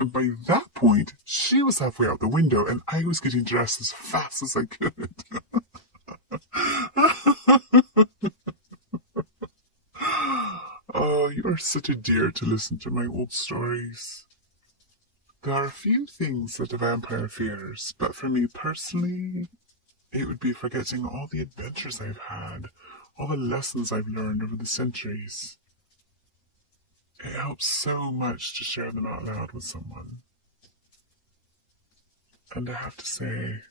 And by that point, she was halfway out the window and I was getting dressed as fast as I could. Oh, you are such a dear to listen to my old stories. There are a few things that a vampire fears, but for me personally, it would be forgetting all the adventures I've had, all the lessons I've learned over the centuries. It helps so much to share them out loud with someone. And I have to say,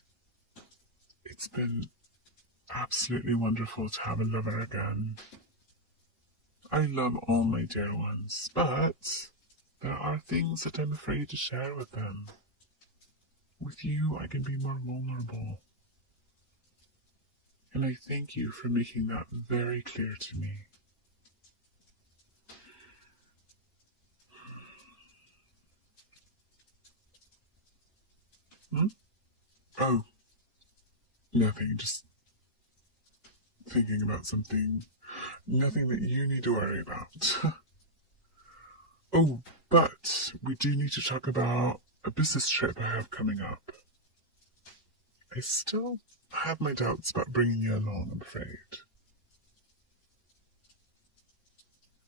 it's been absolutely wonderful to have a lover again. I love all my dear ones, but there are things that I'm afraid to share with them. With you, I can be more vulnerable. And I thank you for making that very clear to me. Hmm? Oh, nothing. Just thinking about something. Nothing that you need to worry about. Oh, but we do need to talk about a business trip I have coming up. I still have my doubts about bringing you along, I'm afraid.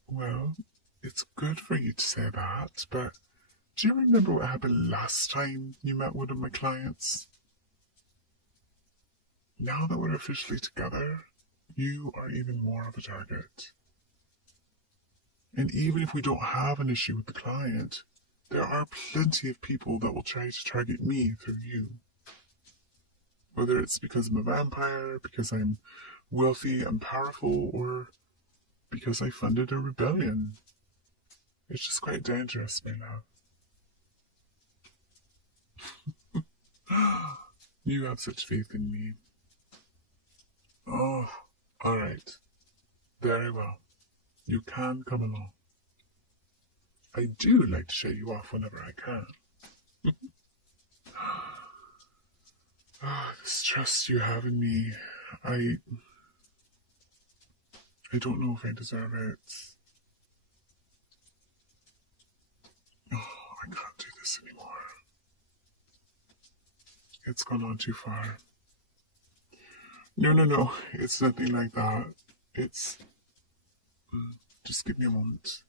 Well, it's good for you to say that, but do you remember what happened last time you met one of my clients? Now that we're officially together, you are even more of a target. And even if we don't have an issue with the client, there are plenty of people that will try to target me through you. Whether it's because I'm a vampire, because I'm wealthy and powerful, or because I funded a rebellion. It's just quite dangerous, my love. You have such faith in me. Oh, all right. Very well. You can come along. I do like to show you off whenever I can. Ah, this trust you have in me, I I don't know if I deserve it. Oh, I can't do this anymore. It's gone on too far. No, no, no. It's nothing like that. It's... Just give me a moment.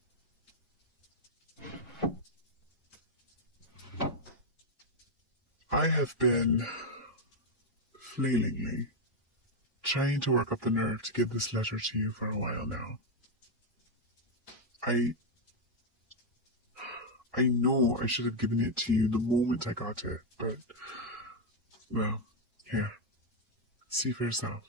I have been flailingly trying to work up the nerve to give this letter to you for a while now. I I know I should have given it to you the moment I got it, but, well, here, see for yourself.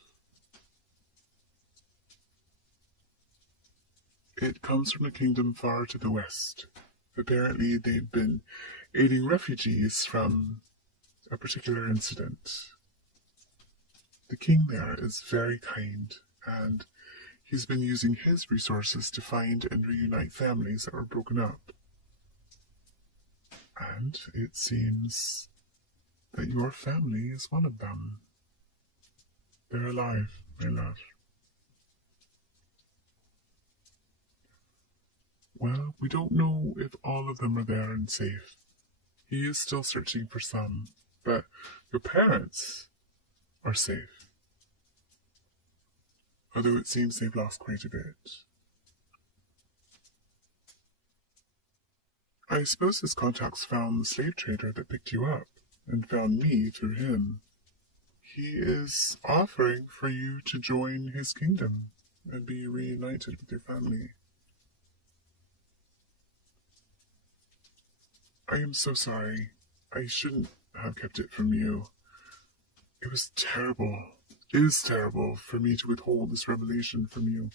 It comes from a kingdom far to the west. Apparently, they've been aiding refugees from a particular incident. The king there is very kind, and he's been using his resources to find and reunite families that were broken up. And it seems that your family is one of them. They're alive, my love. Well, we don't know if all of them are there and safe. He is still searching for some, but your parents are safe. Although it seems they've lost quite a bit. I suppose his contacts found the slave trader that picked you up, and found me through him. He is offering for you to join his kingdom and be reunited with your family. I am so sorry. I shouldn't have kept it from you. It was terrible. It is terrible for me to withhold this revelation from you.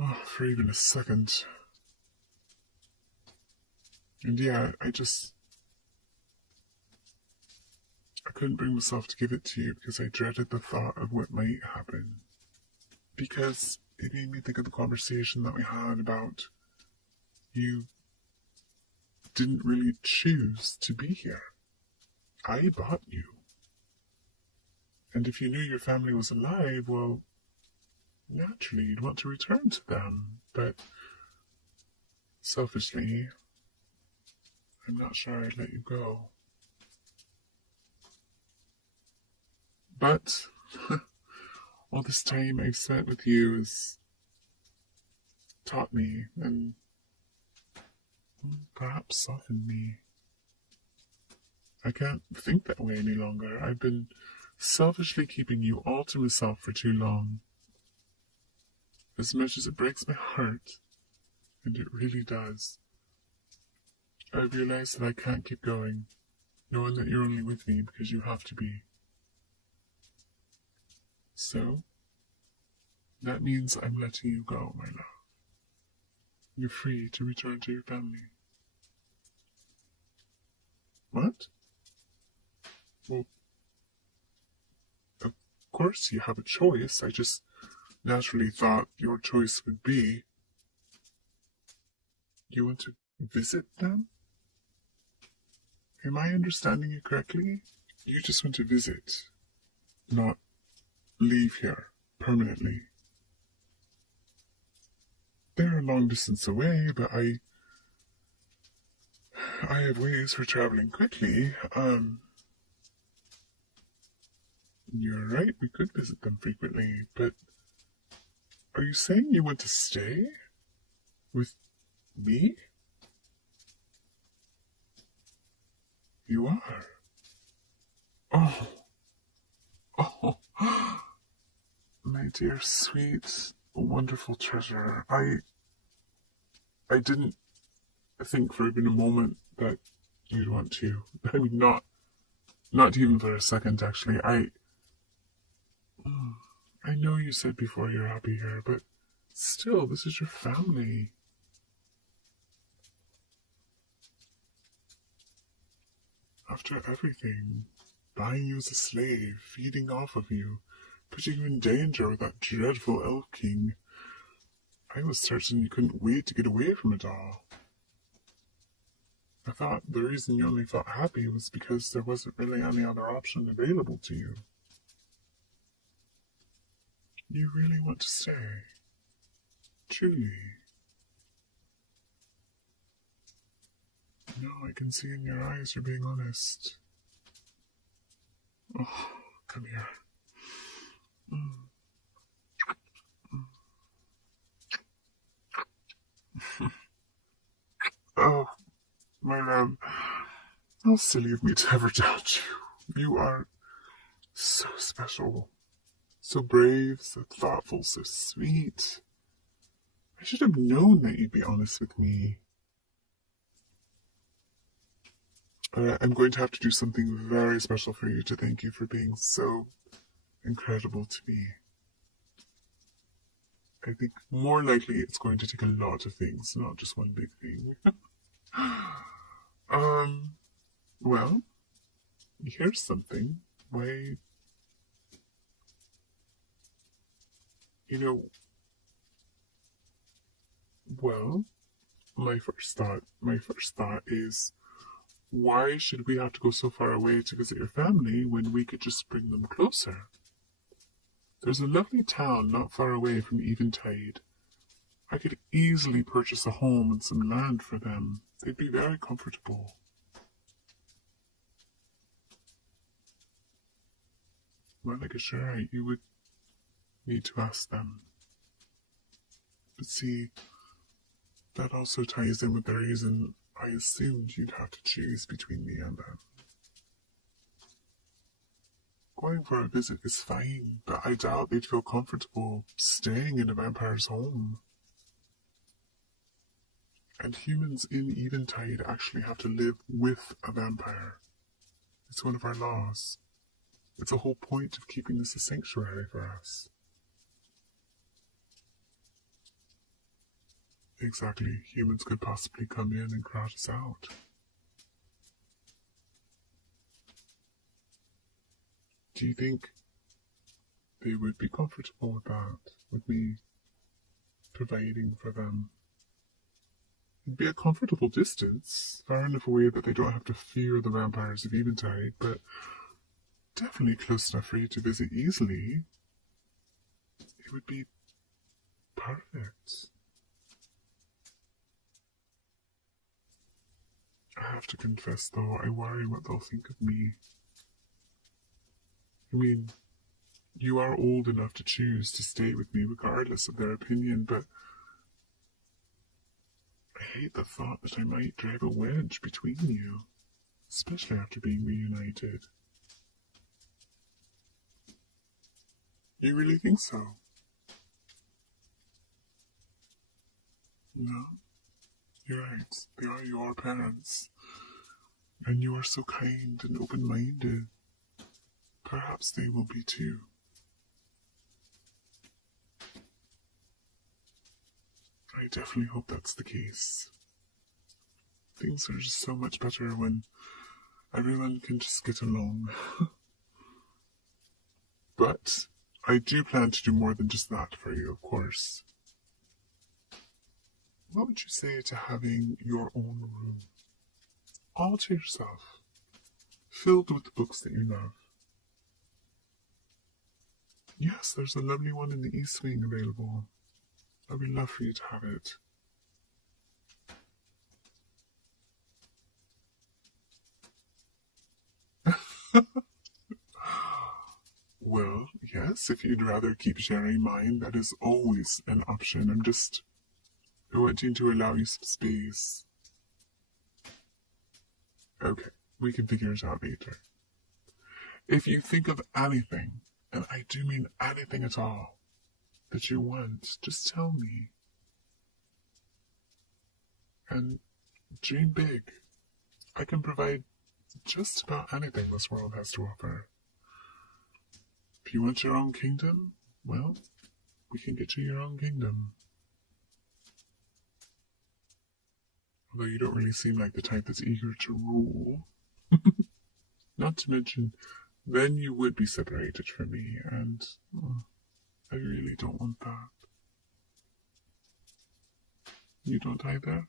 Oh, for even a second. And yeah, I couldn't bring myself to give it to you because I dreaded the thought of what might happen. Because it made me think of the conversation that we had about you didn't really choose to be here. I bought you. And if you knew your family was alive, well, naturally you'd want to return to them. But selfishly, I'm not sure I'd let you go. But all this time I've spent with you has taught me and perhaps softened me. I can't think that way any longer. I've been selfishly keeping you all to myself for too long. As much as it breaks my heart, and it really does, I realize that I can't keep going, knowing that you're only with me because you have to be. So, that means I'm letting you go, my love. You're free to return to your family. What? Well, of course you have a choice. I just naturally thought your choice would be, you want to visit them? Am I understanding you correctly? You just want to visit, not leave here permanently. They're a long distance away, but I have ways for traveling quickly. You're right, we could visit them frequently, but are you saying you want to stay with me? You are. Oh, oh, my dear, sweet, wonderful treasure. I didn't think for even a moment that you'd want to. I mean, not even for a second, actually. I know you said before you're happy here, but still, this is your family. After everything, buying you as a slave, feeding off of you, putting you in danger with that dreadful Elf King, I was certain you couldn't wait to get away from it all. I thought the reason you only felt happy was because there wasn't really any other option available to you. You really want to stay? Truly? No, I can see in your eyes you're being honest. Oh, come here. Oh, my love. How silly of me to ever doubt you. You are so special. So brave, so thoughtful, so sweet. I should have known that you'd be honest with me. I'm going to have to do something very special for you to thank you for being so incredible to me. I think more likely it's going to take a lot of things, not just one big thing. Well, here's something. Why, well, my first thought is, why should we have to go so far away to visit your family when we could just bring them closer? There's a lovely town not far away from Eventide. I could easily purchase a home and some land for them. They'd be very comfortable. Well, like a sure, you would need to ask them. But see, that also ties in with the reason I assumed you'd have to choose between me and them. Going for a visit is fine, but I doubt they'd feel comfortable staying in a vampire's home. And humans in Eventide actually have to live with a vampire. It's one of our laws. It's the whole point of keeping this a sanctuary for us. Exactly, humans could possibly come in and crowd us out. Do you think they would be comfortable with that, with me providing for them? It'd be a comfortable distance, far enough away that they don't have to fear the vampires of Eventide, but definitely close enough for you to visit easily. It would be perfect. I have to confess, though, I worry what they'll think of me. I mean, you are old enough to choose to stay with me regardless of their opinion, but I hate the thought that I might drive a wedge between you, especially after being reunited. You really think so? No? You're right. They are your parents. And you are so kind and open-minded. Perhaps they will be too. I definitely hope that's the case. Things are just so much better when everyone can just get along. But I do plan to do more than just that for you, of course. What would you say to having your own room? All to yourself, filled with the books that you love. Yes, there's a lovely one in the East Wing available. I would love for you to have it. Well, yes, if you'd rather keep sharing mine, that is always an option. I'm just wanting to allow you some space. Okay, we can figure it out later. If you think of anything, and I do mean anything at all, that you want, just tell me. And dream big. I can provide just about anything this world has to offer. If you want your own kingdom, well, we can get you your own kingdom. Although you don't really seem like the type that's eager to rule. Not to mention, then you would be separated from me, and I really don't want that. You don't either?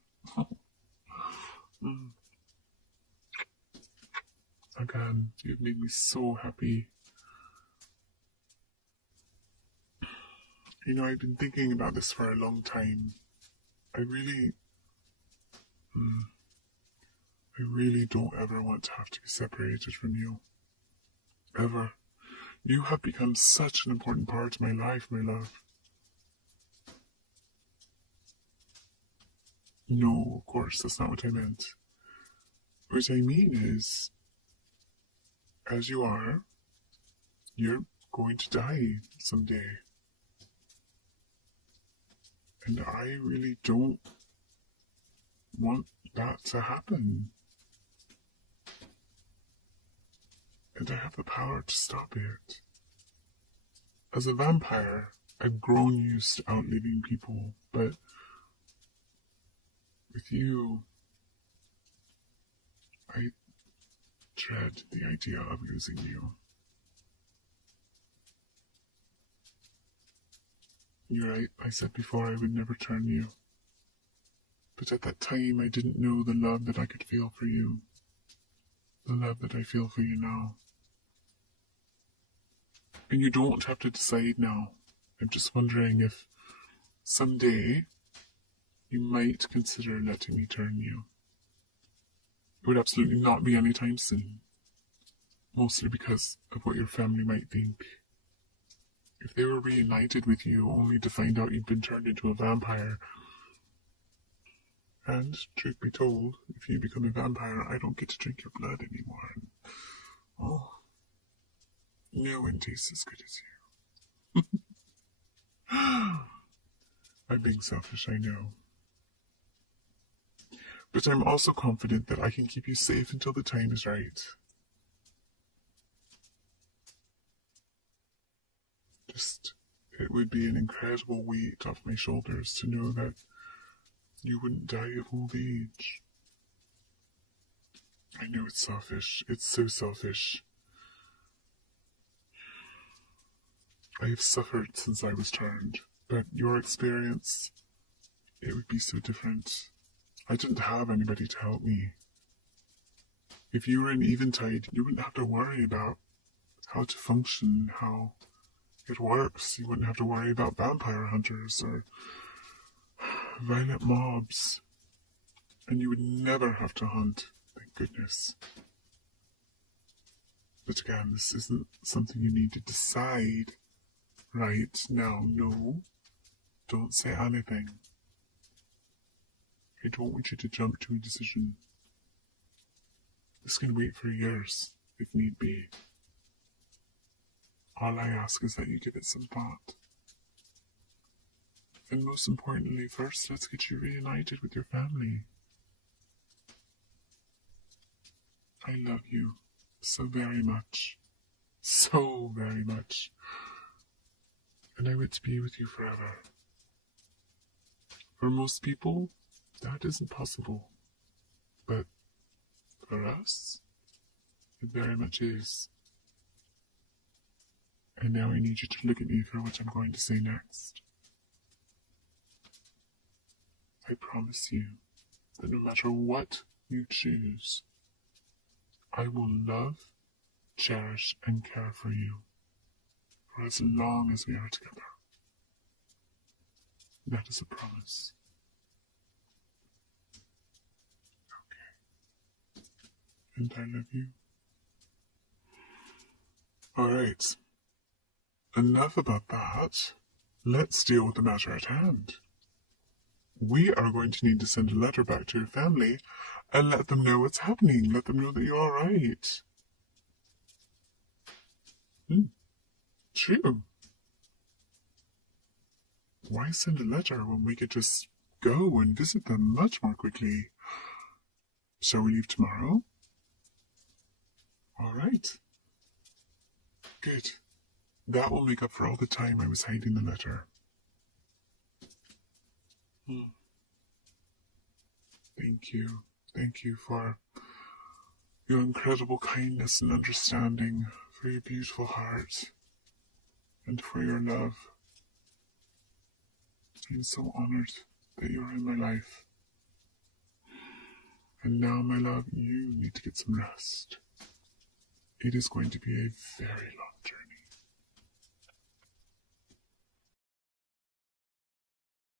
Again, you've made me so happy. You know, I've been thinking about this for a long time. I really don't ever want to have to be separated from you. Ever. You have become such an important part of my life, my love. No, of course, that's not what I meant. What I mean is, as you are, you're going to die someday. And I really don't want that to happen. And I have the power to stop it. As a vampire, I've grown used to outliving people, but with you, I dread the idea of losing you. You're right, I said before I would never turn you. But at that time, I didn't know the love that I could feel for you. The love that I feel for you now. And you don't have to decide now. I'm just wondering if someday you might consider letting me turn you. It would absolutely not be any time soon. Mostly because of what your family might think. If they were reunited with you only to find out you'd been turned into a vampire. And, truth be told, if you become a vampire, I don't get to drink your blood anymore. Oh, no one tastes as good as you. I'm being selfish, I know. But I'm also confident that I can keep you safe until the time is right. It would be an incredible weight off my shoulders to know that you wouldn't die of old age. I know it's selfish. It's so selfish. I have suffered since I was turned, but your experience, it would be so different. I didn't have anybody to help me. If you were in Eventide, you wouldn't have to worry about how to function, how it works. You wouldn't have to worry about vampire hunters or violent mobs. And you would never have to hunt, thank goodness. But again, this isn't something you need to decide right now. No, don't say anything. I don't want you to jump to a decision. This can wait for years, if need be. All I ask is that you give it some thought. And most importantly, first, let's get you reunited with your family. I love you so very much. So very much. And I want to be with you forever. For most people, that isn't possible. But for us, it very much is. And now I need you to look at me for what I'm going to say next. I promise you that no matter what you choose, I will love, cherish, and care for you for as long as we are together. That is a promise. Okay. And I love you. Alright. Enough about that. Let's deal with the matter at hand. We are going to need to send a letter back to your family and let them know what's happening. Let them know that you're alright. True. Why send a letter when we could just go and visit them much more quickly? Shall we leave tomorrow? Alright. Good. That will make up for all the time I was hiding the letter. Thank you. Thank you for your incredible kindness and understanding, for your beautiful heart, and for your love. I'm so honored that you're in my life. And now, my love, you need to get some rest. It is going to be a very long journey.